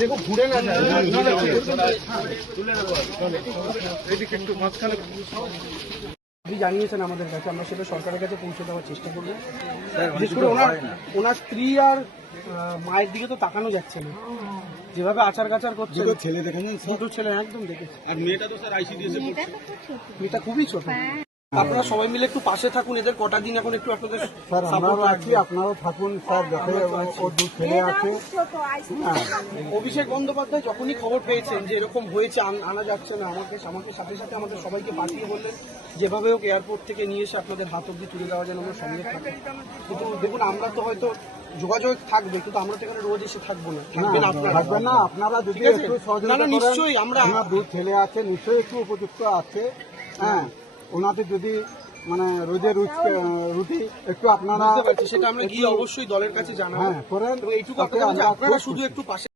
দেখো ঘুরে না একটু মাঝখানে আপনি জানিয়েছেন আমাদের কাছে আমরা সেটা সরকারের কাছে পৌঁছে দেওয়ার চেষ্টা করব। বিশেষ করে ওনার ওনার স্ত্রী আর মায়ের দিকে তো তাকানো যাচ্ছে না। যেভাবে আচার কাচার করছে ছেলে দেখেছেন দুটো ছেলে একদম দেখেছে আর মেয়েটা তো স্যার এ পড়ছে। এটা খুবই ছোট। আপনারা সবাই মিলে একটু পাশে থাকুন এদের কটা দিন এখন একটু আপনাদের স্যার আমরাও আছি আপনারাও থাকুন স্যার যাতে ও- দু ছেলে আছে হ্যাঁ। অভিষেক বন্দ্যোপাধ্যায় যখনই খবর পেয়েছেন যে এরকম হয়েছে আনা যাচ্ছে না আমাকে আমাকে সাথে সাথে আমাদের সবাইকে পাঠিয়ে বললেন যেভাবে হোক এয়ারপোর্ট থেকে নিয়ে এসে আপনাদের হাত অব্দি তুলে দেওয়া যেন আমরা সঙ্গে থাকি। কিন্তু দেখুন আমরা তো হয়তো যোগাযোগ থাকবে কিন্তু আমরা তো এখানে রোজ এসে থাকব না। থাকবেন আপনারা। না আপনারা যদি একটু সহযোগিতা নিশ্চয়ই, আমরা- দু ছেলে আছে নিশ্চয়ই একটু উপযুক্ত আছে। হ্যাঁ। ওনাদের যদি মানে রোজের রুটি একটু আপনারা সেটা আমরা গিয়ে অবশ্যই দলের কাছে জানাব। হ্যাঁ করেন এইটুকু আমরা শুধু একটু পাশে